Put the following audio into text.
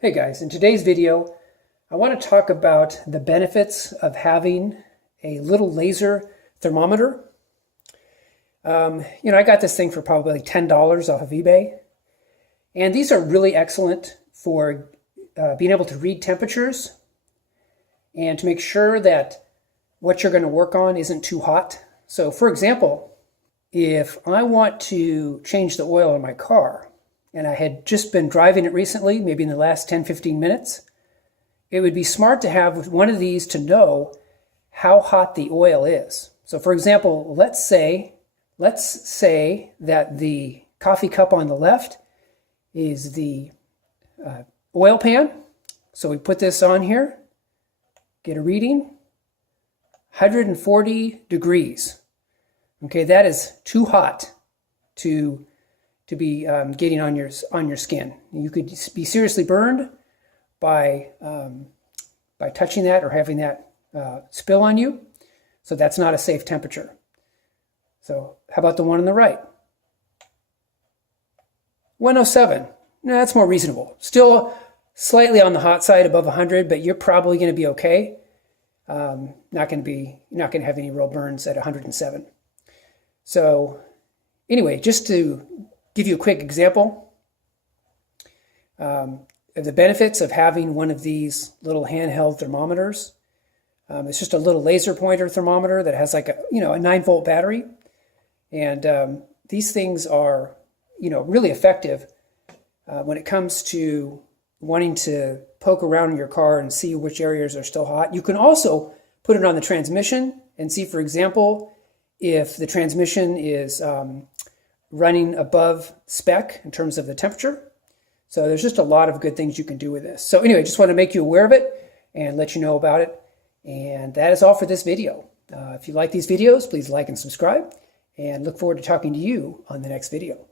Hey guys, in today's video, I want to talk about the benefits of having a little laser thermometer. I got this thing for probably $10 off of eBay. And these are really excellent for being able to read temperatures and to make sure that what you're going to work on isn't too hot. So for example, if I want to change the oil in my car, and I had just been driving it recently, maybe in the last 10-15 minutes, it would be smart to have one of these to know how hot the oil is. So for example, let's say that the coffee cup on the left is the oil pan. So we put this on here, get a reading, 140 degrees. Okay, that is too hot to be getting on your skin. You could be seriously burned by touching that or having that spill on you. So that's not a safe temperature. So how about the one on the right? 107. No, that's more reasonable. Still slightly on the hot side, above 100, but you're probably going to be okay. Not going to have any real burns at 107. So anyway, just to give you a quick example of the benefits of having one of these little handheld thermometers. It's just a little laser pointer thermometer that has like a 9-volt battery. And these things are, really effective when it comes to wanting to poke around in your car and see which areas are still hot. You can also put it on the transmission and see, for example, if the transmission is running above spec in terms of the temperature. So there's just a lot of good things you can do with this. So anyway, just want to make you aware of it and let you know about it. And that is all for this video. If you like these videos, please like and subscribe, and look forward to talking to you on the next video.